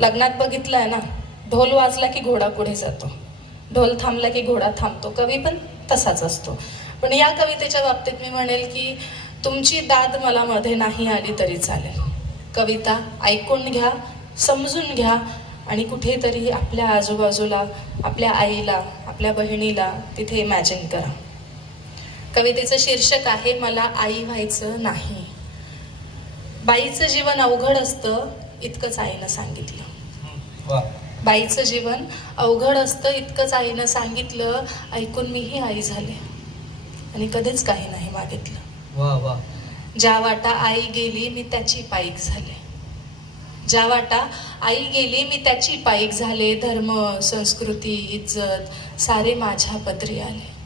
लग्नात बघितलंय ना, ढोल वाजला की घोडा पुढे जातो, ढोल थांबला की घोडा थांबतो. कवी पण तसाच असतो. पण या कवितेच्या बाबतीत मी म्हणेल की तुमची दाद मला मध्ये नाही आली तरी चालेल. कविता ऐकून घ्या, समजून घ्या आणि कुठेतरी आपल्या आजूबाजूला आपल्या आईला, आपल्या बहिणीला तिथे इमॅजिन करा. कवितेचं शीर्षक आहे मला आई व्हायचं नाही. बाईचं जीवन अवघड असतं इतकंच आईनं सांगितलं. बाईचं जीवन अवघड असतं इतकंच आईनं सांगितलं. ऐकून मीही आई झाले आणि कधीच काही नाही मागितलं. ज्या वाटा आई गेली मी त्याची पाईक झाले. ज्या वाटा आई गेली मी त्याची पाईक झाले. धर्म, संस्कृती, इज्जत सारे माझ्या पदरी आले.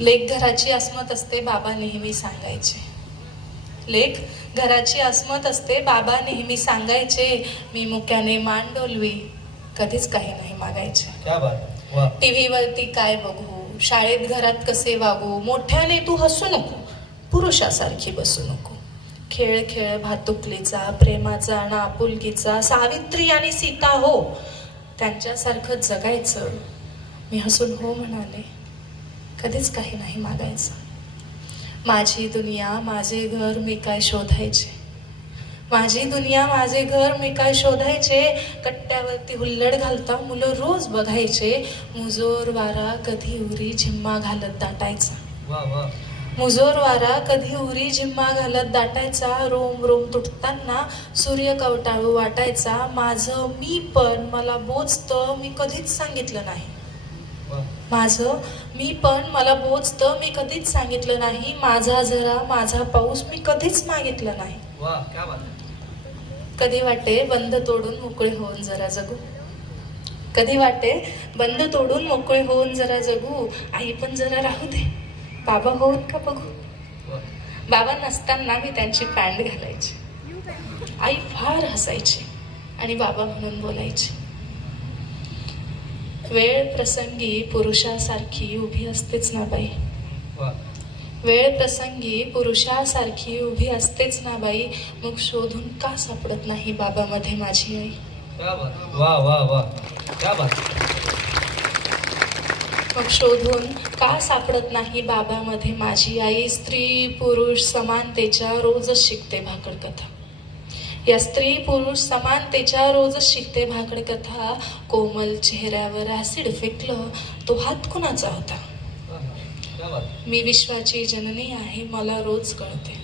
लेक घराची अस्मत असते बाबा नेहमी सांगायचे. लेक घराची अस्मत असते बाबा नेहमी सांगायचे. मी मुक्याने मान डोलवी कधीच काही नाही मागायचे. टीव्ही वरती काय बघू, शाळेत घरात कसे वागू, मोठ्याने तू हसू नको, पुरुषासारखी बसू नको. खेळ खेळ भातुकलीचा, प्रेमाचा आणि आपुलकीचा, सावित्री आणि सीता हो त्यांच्यासारखं जगायचं. मी हसून हो म्हणाले, कधीच काही नाही मागायचं. माझी दुनिया माझे घर मी काय शोधायचे. माझी दुनिया माझे घर मी काय शोधायचे. कट्ट्यावरती हुल्लड घालता मुलं रोज बघायचे. मुजोर वारा कधी उरी झिम्मा घालत दाटायचा. मुजोर वारा कधी उरी झिम्मा घालत दाटायचा. रोम रोम तुटताना सूर्य कवटाळू वाटायचा. माझं मी पण मला बोचतं मी कधीच सांगितलं नाही. माझं मी पण मला बोचतं मी कधीच सांगितलं नाही. माझा जरा माझा पाऊस मी कधीच मागितलं नाही. कधी वाटे बंद तोडून मोकळे होऊन जरा जगू. कधी वाटे बंद तोडून मोकळे होऊन जरा जगू. आई पण जरा राहू दे, बाबा होऊन का बघू. बाबा नसताना मी त्यांची पॅन्ट घालायची. आई फार हसायची आणि बाबा म्हणून बोलायची. वेळ प्रसंगी पुरुषासारखी उभी असतेच ना बाई. वेळ प्रसंगी पुरुषासारखी उभी असतेच ना बाई. मग शोधून का सापडत नाही बाबामध्ये माझी आई. मग शोधून का सापडत नाही बाबामध्ये माझी आई. स्त्री पुरुष समानतेच्या रोजच शिकते भाकड कथा. या स्त्री पुरुष समानतेच्या रोजच शिकते भाकड कथा. कोमल चेहऱ्यावर ऍसिड फेकलं तो हात कुणाचा होता. मी विश्वाची जननी आहे मला रोज कळते.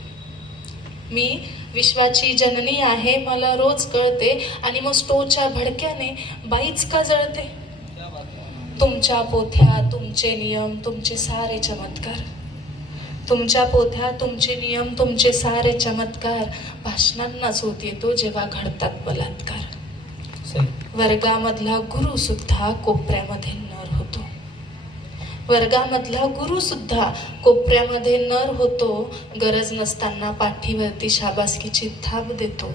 मी विश्वाची जननी आहे मला रोज कळते. आणि मग स्टोच्या भडक्याने बाईच का जळते. तुमच्या पोथ्या तुमचे नियम तुमचे सारे चमत्कार. तुमच्या पोथ्या तुमचे नियम तुमचे सारे चमत्कार. भाषणांनाच होत येतो जेव्हा घडतात बलात्कार. वर्गामधला गुरु सुद्धा कोपऱ्यामध्ये नर होतो. वर्गामधला गुरु सुद्धा कोपऱ्यामध्ये नर होतो. गरज नसताना पाठीवरती शाबासकीची थाप देतो.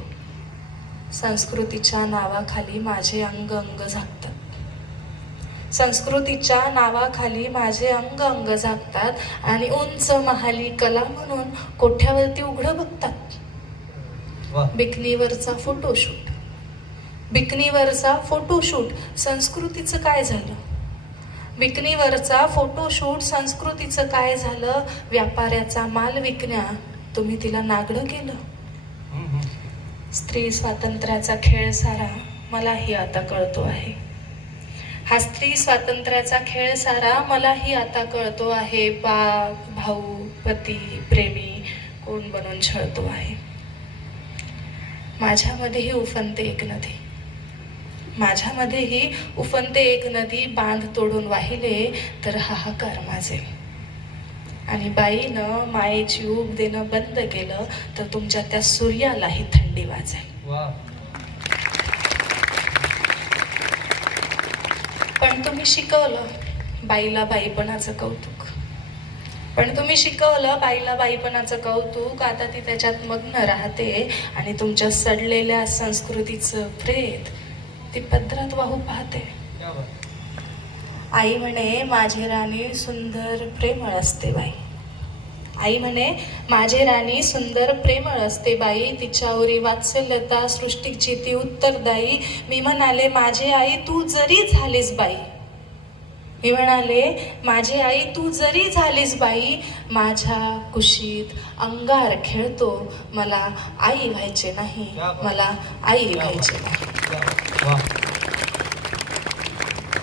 संस्कृतीच्या नावाखाली माझे अंग अंग झाकतात. संस्कृतीच्या नावाखाली माझे अंग अंग झाकतात. आणि उंच महाली कला म्हणून कोठ्यावरती उघडं बघतात. बिकनीवरचा फोटोशूट, बिकनीवरचा फोटोशूट संस्कृतीचं काय झालं. बिकनीवरचा फोटोशूट संस्कृतीचं काय झालं. व्यापाऱ्याचा माल विकण्या तुम्ही तिला नागडं केलं. स्त्री स्वातंत्र्याचा खेळ सारा मलाही आता कळतो आहे. हा स्त्री स्वातंत्र्याचा खेळ सारा मलाही आता कळतो आहे. बाप भाऊ पती प्रेमी कोण बनून छळतो आहे. माझ्यामध्येही उफनते एक नदी. माझ्यामध्येही उफनते एक नदी. बांध तोडून वाहिले तर हाहाकार माजेल. आणि बाईनं मायेची ऊब देणं बंद केलं तर तुमच्या त्या सूर्यालाही थंडी वाजेल. पण तुम्ही शिकवलं बाईला बाईपणाचं कौतुक. पण तुम्ही शिकवलं बाईला बाईपणाचं कौतुक. आता ती त्याच्यात मग्न राहते आणि तुमच्या सडलेल्या संस्कृतीचं प्रेत ती पदरात वाहू पाहते. आई म्हणे माझी राणी सुंदर प्रेमळ असते बाई. आई म्हणे, माझी राणी सुंदर प्रेमळ असते बाई, तिच्यावरी वात्सल्यता सृष्टीची ती उत्तरदायी. मी म्हणाले, माझी आई तू जरी झालीस बाई, मी म्हणाले, माझी आई तू जरी झालीस बाई, माझ्या कुशीत अंगार खेळतो, मला आई व्हायचे नाही, मला आई व्हायचे नाही.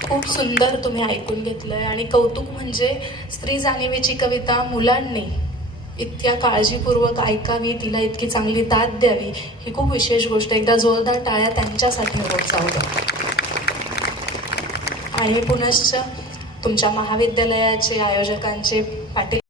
खूप सुंदर तुम्ही ऐकून घेतलंय. आणि कौतुक म्हणजे स्त्री जाणीवेची कविता मुलांनी इतक्या काळजीपूर्वक ऐकावी, तिला इतकी चांगली दाद द्यावी, ही खूप विशेष गोष्ट. एकदा जोरदार टाळ्या त्यांच्यासाठी होत जाऊ द्या. आणि मी पुनश्च तुमच्या महाविद्यालयाचे आयोजकांचे पाटील